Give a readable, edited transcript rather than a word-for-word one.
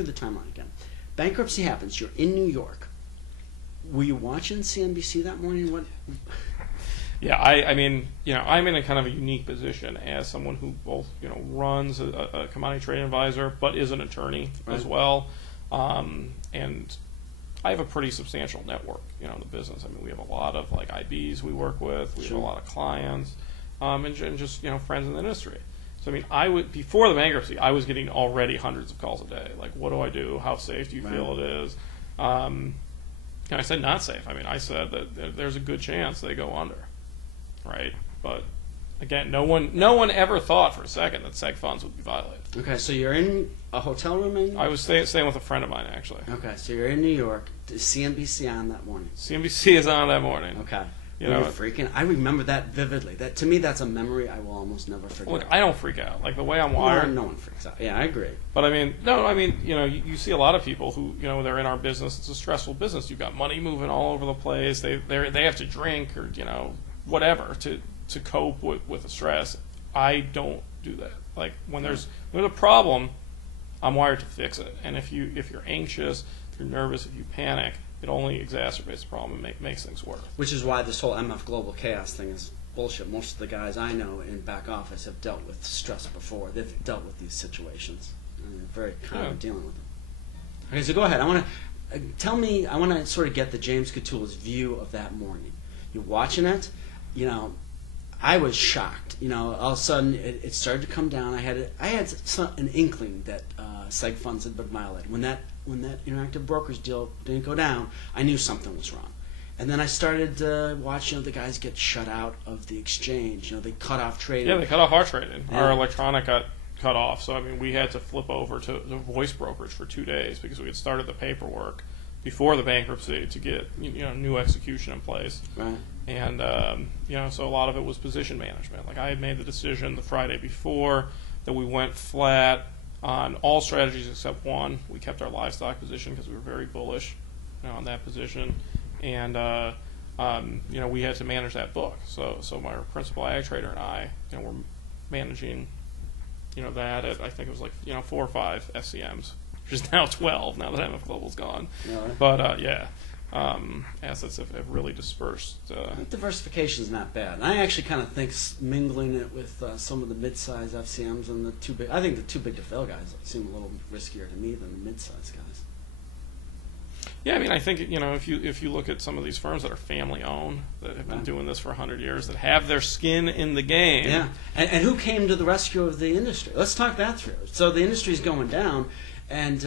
through the timeline again. Bankruptcy happens. You're in New York. Were you watching CNBC that morning? What? Yeah, I mean, I'm in a kind of a unique position as someone who both, runs a commodity trading advisor, but is an attorney as well. And I have a pretty substantial network, in the business. I mean, we have a lot of IBs we work with. We have a lot of clients, and just friends in the industry. So I mean, before the bankruptcy, I was getting already hundreds of calls a day. Like, what do I do? How safe do you feel it is? And I said not safe. I mean, I said that there's a good chance they go under, right? But again, no one ever thought for a second that seg funds would be violated. Okay, so you're in a hotel room I was staying with a friend of mine, actually. Okay, so you're in New York. Is CNBC on that morning? CNBC is on that morning. Okay. You're freaking. I remember that vividly. That to me, that's a memory I will almost never forget. Look, I don't freak out. Like the way I'm wired. No one freaks out. Yeah, I agree. But I mean, you see a lot of people who, they're in our business. It's a stressful business. You've got money moving all over the place. They have to drink or whatever to cope with the stress. I don't do that. Like when there's a problem, I'm wired to fix it. And if you're anxious, if you're nervous, if you panic, it only exacerbates the problem and makes things worse. Which is why this whole MF Global Chaos thing is bullshit. Most of the guys I know in back office have dealt with stress before. They've dealt with these situations. And they're very kind of dealing with them. Okay, so go ahead. I want to sort of get the James Catula's view of that morning. You're watching it, I was shocked. All of a sudden it started to come down. I had an inkling that seg funds had been violated. When that Interactive Brokers deal didn't go down, I knew something was wrong. And then I started to watch, the guys get shut out of the exchange. They cut off trading. Yeah, they cut off our trading. Yeah. Our electronic got cut off. So, I mean, we had to flip over to the voice brokerage for 2 days because we had started the paperwork before the bankruptcy to get, new execution in place. Right. And, so a lot of it was position management. Like, I had made the decision the Friday before that we went flat on all strategies except one. We kept our livestock position because we were very bullish on that position. And, we had to manage that book. So my principal ag trader and I, were managing, that at, I think it was 4 or 5 FCMs, which is now 12 now that MF Global's gone. Really? But, assets have really dispersed. Diversification is not bad. And I actually kind of think mingling it with some of the mid-size FCMs and the too big. I think the too big to fail guys seem a little riskier to me than the mid-size guys. Yeah, I mean, I think if you look at some of these firms that are family owned, that have been doing this for 100 years, that have their skin in the game. Yeah, and who came to the rescue of the industry? Let's talk that through. So the industry's going down, and